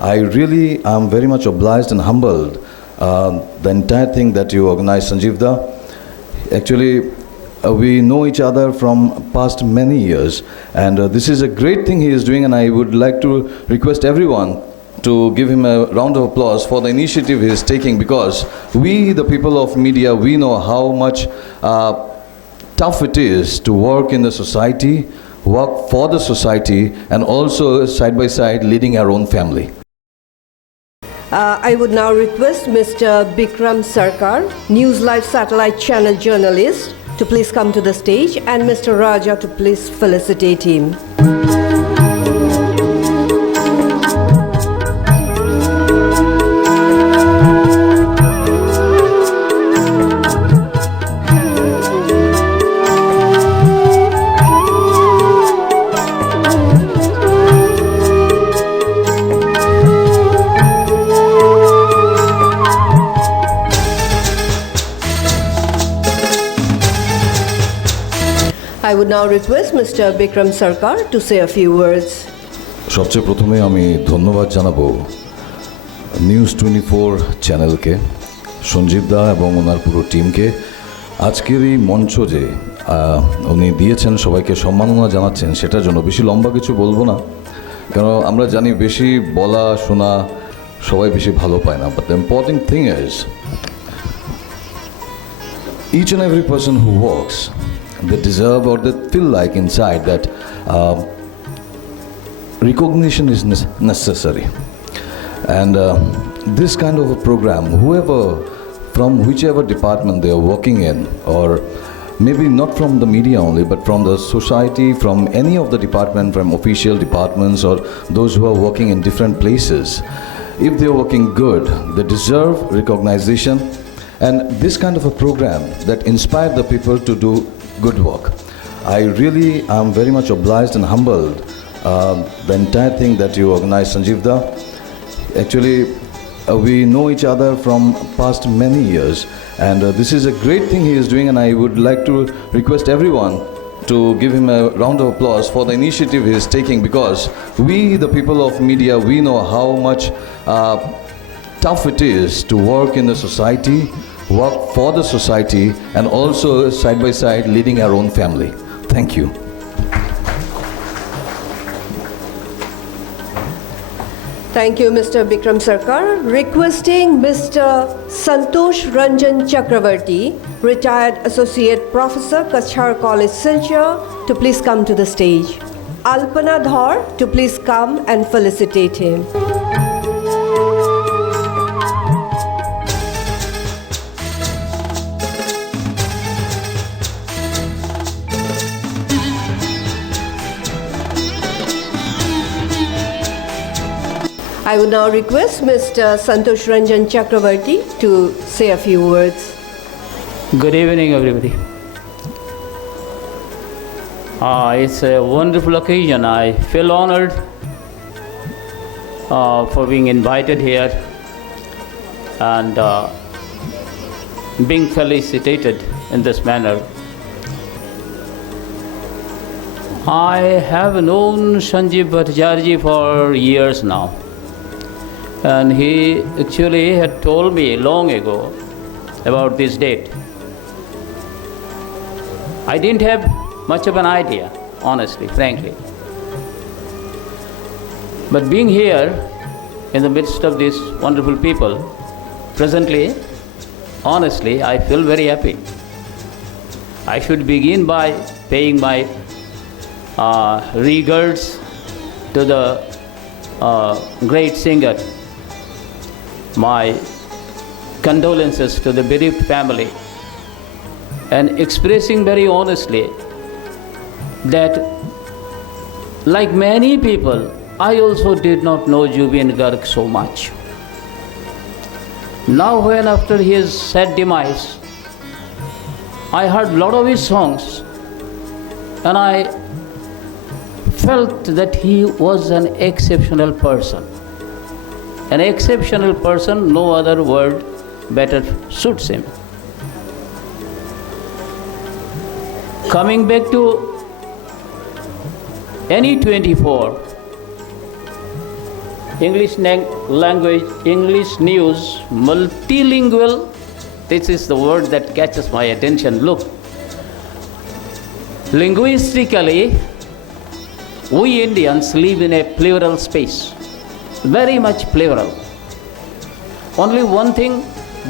I really am very much obliged and humbled the entire thing that you organized, Sanjeevda. Actually, we know each other from past many years, and this is a great thing he is doing, and I would like to request everyone to give him a round of applause for the initiative he is taking, because we, the people of media, we know how much tough it is to work in the society, work for the society, and also side by side leading our own family. I would now request Mr. Bikram Sarkar, News Live Satellite Channel journalist, to please come to the stage, and Mr. Raja to please felicitate him. I would now request Mr. Bikram Sarkar to say a few words. সবচেয়ে প্রথমে আমি ধন্যবাদ জানাবো news 24 চ্যানেলকে, সঞ্জীব দা এবং ওনার পুরো টিমকে। আজকের এই মঞ্চ যে উনি দিয়েছেন, সবাইকে সম্মাননা জানাচ্ছেন, সেটার জন্য বেশি লম্বা কিছু বলবো না, কারণ আমরা জানি বেশি বলা শোনা সবাই বেশি ভালো পায় না। But the important thing is each and every person who works, they deserve or they feel like inside that recognition is necessary. And this kind of a program, whoever, from whichever department they are working in, or maybe not from the media only, but from the society, from any of the department, from official departments or those who are working in different places, if they are working good, they deserve recognition. And this kind of a program that inspire the people to do good work. I really am very much obliged and humbled the entire thing that you organized, Sanjeevda. Actually, we know each other from past many years, and this is a great thing he is doing, and I would like to request everyone to give him a round of applause for the initiative he is taking, because we, the people of media, we know how much tough it is to work in the society, work for the society, and also side by side leading our own family. Thank you. Thank you, Mr. Bikram Sarkar. Requesting Mr. Santosh Ranjan Chakravarti, retired Associate Professor, Kachhar College, Silchar, to please come to the stage. Alpana Dhar to please come and felicitate him. I would now request Mr. Santosh Ranjan Chakravarti to say a few words. Good evening, everybody. It's a wonderful occasion. I feel honored for being invited here and being felicitated in this manner. I have known Sanjeev Bhattacharya for years now. And he actually had told me long ago about this date. I didn't have much of an idea, honestly, frankly. But being here in the midst of these wonderful people, presently, honestly, I feel very happy. I should begin by paying my regards to the great singer, my condolences to the bereaved family, and expressing very honestly that, like many people, I also did not know Jubin Garg so much. Now, when after his sad demise, I heard a lot of his songs, and I felt that he was an exceptional person. An exceptional person, no other word better suits him. Coming back to NE24, language, English news, multilingual. This is the word that catches my attention. Look, linguistically, we Indians live in a plural space, very much plural. Only one thing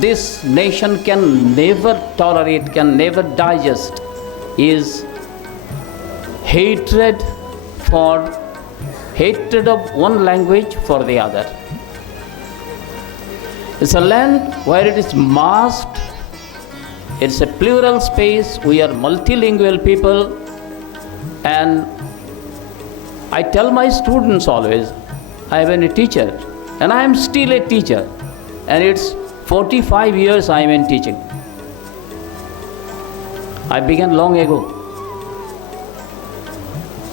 this nation can never tolerate, can never digest, is hatred of one language for the other. It's a land where it is masked, it's a plural space, we are multilingual people, and I tell my students always, I have been a teacher, and I am still a teacher, and it's 45 years I am in teaching. I began long ago.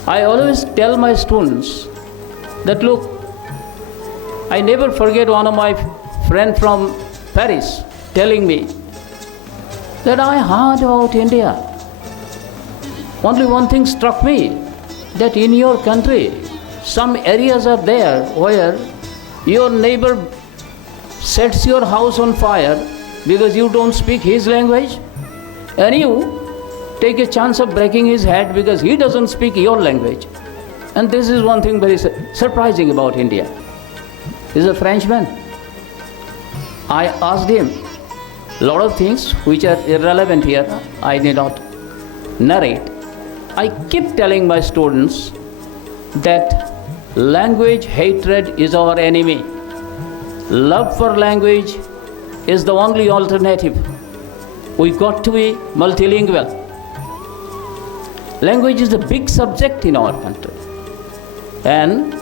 I always tell my students that, look, I never forget one of my friends from Paris telling me that I heard about India. Only one thing struck me, that in your country, some areas are there where your neighbor sets your house on fire because you don't speak his language, and you take a chance of breaking his head because he doesn't speak your language. And this is one thing very surprising about India. He's a Frenchman. I asked him a lot of things which are irrelevant here. I need not narrate. I keep telling my students that language hatred is our enemy. Love for language is the only alternative. We got to be multilingual. Language is a big subject in our country. And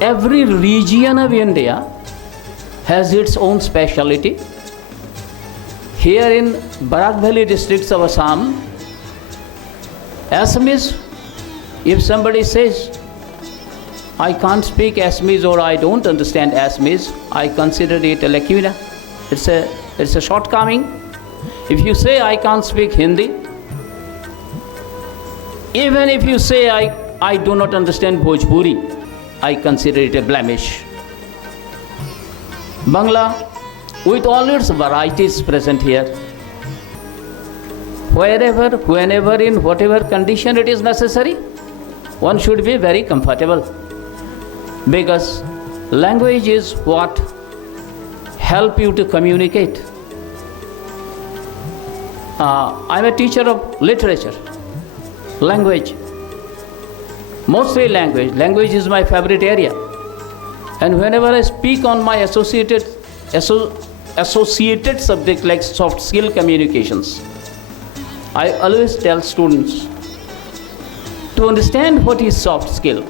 every region of India has its own speciality. Here in Barak Valley districts of Assam, Assamese, if somebody says, I can't speak Assamese or I don't understand Assamese, I consider it a lacuna. It's a shortcoming. If you say I can't speak Hindi, even if you say I do not understand Bhojpuri, I consider it a blemish. Bangla, with all its varieties present here, wherever, whenever, in whatever condition it is necessary, one should be very comfortable. Because language is what helps you to communicate. I'm a teacher of literature, language, mostly language. Language is my favorite area. And whenever I speak on my associated subject like soft skill communications, I always tell students to understand what is soft skill.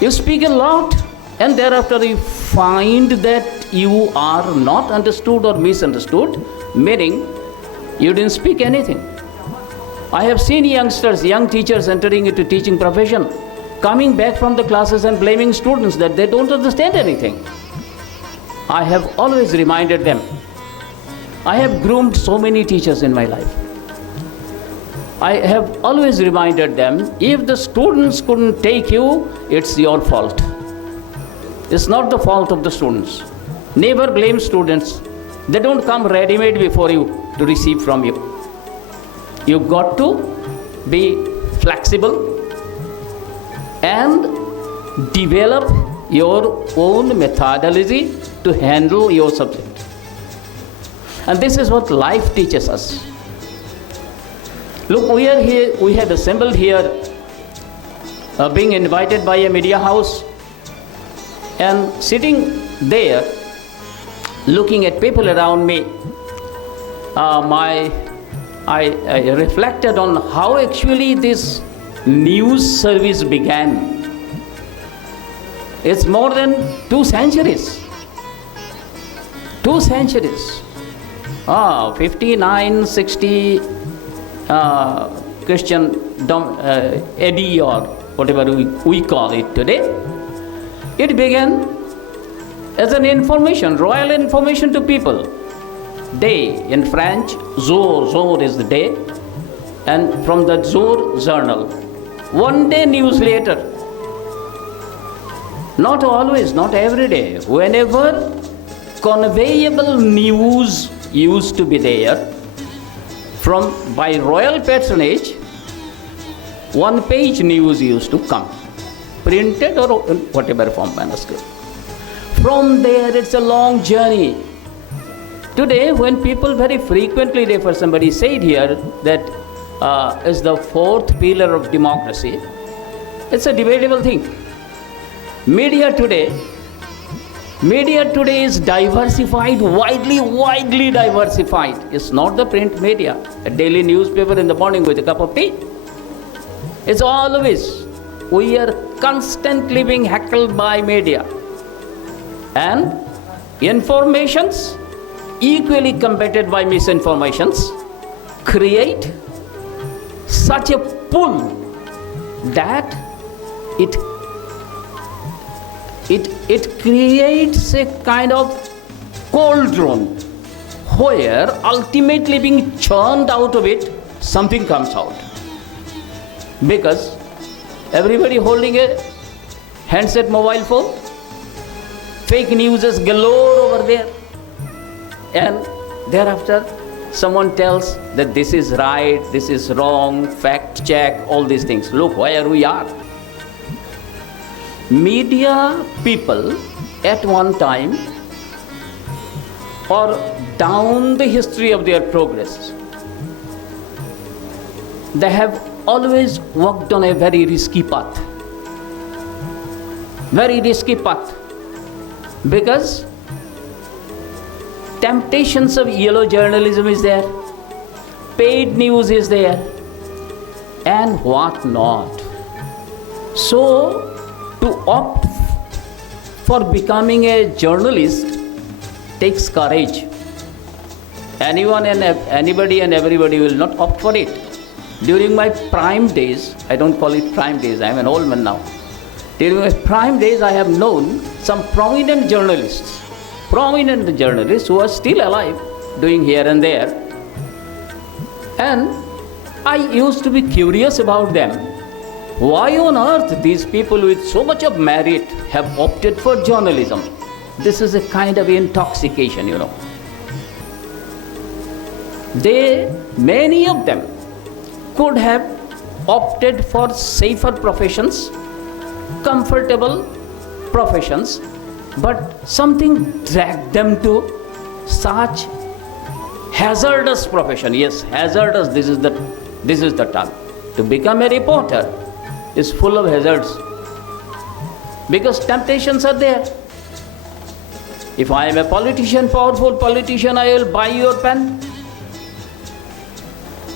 You speak a lot and thereafter you find that you are not understood or misunderstood, meaning you didn't speak anything. I have seen youngsters, young teachers entering into teaching profession, coming back from the classes and blaming students that they don't understand anything. I have always reminded them. I have groomed so many teachers in my life. I have always reminded them, if the students couldn't take you, it's your fault. It's not the fault of the students. Never blame students. They don't come ready-made before you to receive from you. You've got to be flexible and develop your own methodology to handle your subject. And this is what life teaches us. Look, we are here, we have assembled here, being invited by a media house, and sitting there, looking at people around me, I reflected on how actually this news service began. It's more than 2 centuries. 2 centuries. 59, 60 Christian AD or whatever we call it today. It began as an information, royal information to people. Day in French, jour is the day, and from the jour, journal. One day news later, Not always, not every day. Whenever conveyable news used to be there, from by royal patronage, one-page news used to come, printed or in whatever form, manuscript. From there, it's a long journey. Today, when people very frequently refer, somebody said here that is the fourth pillar of democracy. It's a debatable thing. Media today is diversified, widely diversified. It's not the print media, a daily newspaper in the morning with a cup of tea. It's always, we are constantly being heckled by media. And informations, equally combated by misinformations, create such a pull that it creates a kind of cauldron where ultimately being churned out of it, something comes out. Because everybody holding a handset mobile phone, fake news is galore over there. And thereafter, someone tells that this is right, this is wrong, fact check, all these things. Look where we are. Media people at one time or down the history of their progress, they have always walked on a very risky path. Very risky path. Because temptations of yellow journalism is there, paid news is there, and what not. So, to opt for becoming a journalist takes courage. Anybody and everybody will not opt for it. During my prime days, I don't call it prime days, I am an old man now. During my prime days, I have known some prominent journalists who are still alive, doing here and there. And I used to be curious about them. Why on earth these people with so much of merit have opted for journalism? This is a kind of intoxication, you know. Many of them could have opted for safer professions, comfortable professions, but something dragged them to such hazardous profession. Yes, hazardous, this is the term. To become a reporter is full of hazards, because temptations are there. If I am a politician, powerful politician, I will buy your pen.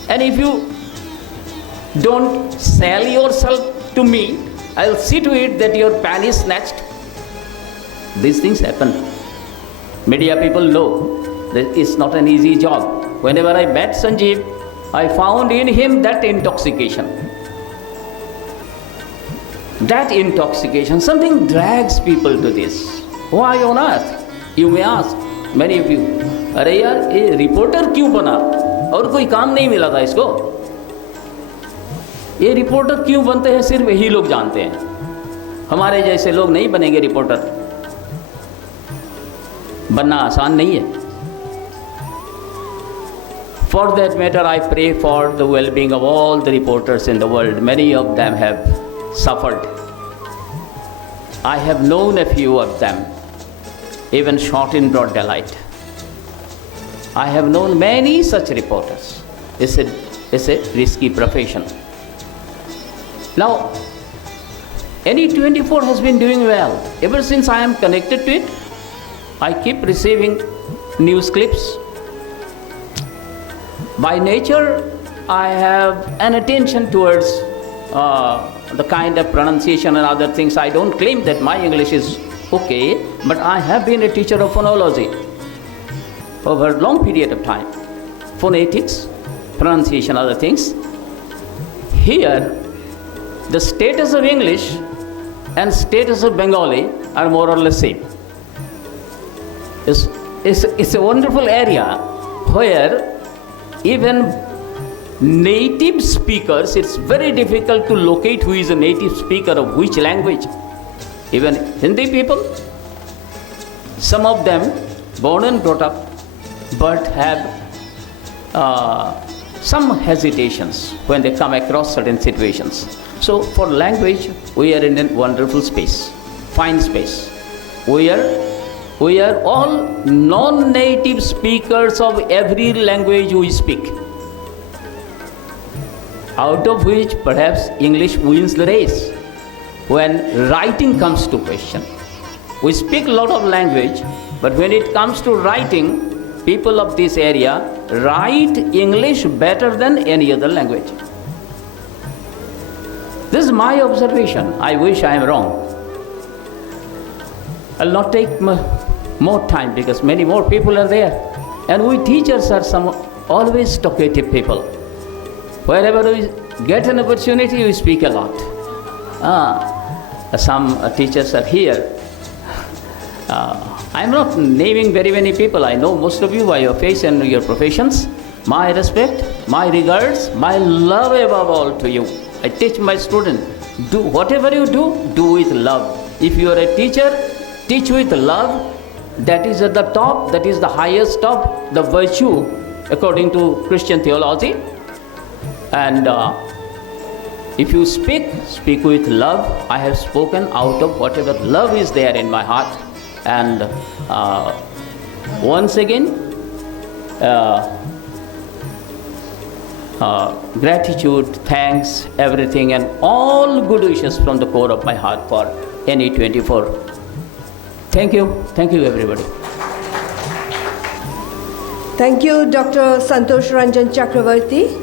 And if you don't sell yourself to me, I will see to it that your pen is snatched. These things happen. Media people know that it's not an easy job. Whenever I met Sanjeev, I found in him that intoxication. That intoxication, something drags people to this. Why on earth? You may ask, many of you, अरे यार ये reporter क्यों बना? और कोई काम नहीं मिला था इसको? ये रिपोर्टर क्यों बनते हैं सिर्फ यही लोग जानते हैं. हमारे जैसे लोग नहीं बनेंगे रिपोर्टर. बनना आसान नहीं है. For that matter, I pray for the well-being of all the reporters in the world. Many of them have suffered. I have known a few of them, even shot in broad daylight. I have known many such reporters. It's a risky profession. Now, NE24 has been doing well. Ever since I am connected to it, I keep receiving news clips. By nature, I have an attention towards the kind of pronunciation and other things. I don't claim that my English is okay, but I have been a teacher of phonology over a long period of time. Phonetics, pronunciation, other things. Here, the status of English and status of Bengali are more or less same. It's a wonderful area where even native speakers, it's very difficult to locate who is a native speaker of which language. even Hindi people, some of them born and brought up, but have some hesitations when they come across certain situations. So for language, we are in a wonderful space, fine space. We are all non-native speakers of every language we speak, out of which perhaps English wins the race when writing comes to question. We speak a lot of language, but when it comes to writing, people of this area write English better than any other language. This is my observation. I wish I am wrong. I'll not take more time because many more people are there. And we teachers are always talkative people. Wherever we get an opportunity, we speak a lot. Some teachers are here. I'm not naming very many people. I know most of you by your face and your professions. My respect, my regards, my love above all to you. I teach my students, do whatever you do with love. If you are a teacher, teach with love. That is at the top, that is the highest top, the virtue according to Christian theology. And if you speak with love. I have spoken out of whatever love is there in my heart. And once again, gratitude, thanks, everything, and all good wishes from the core of my heart for NE24. Thank you everybody. Thank you, Dr. Santosh Ranjan Chakravarti.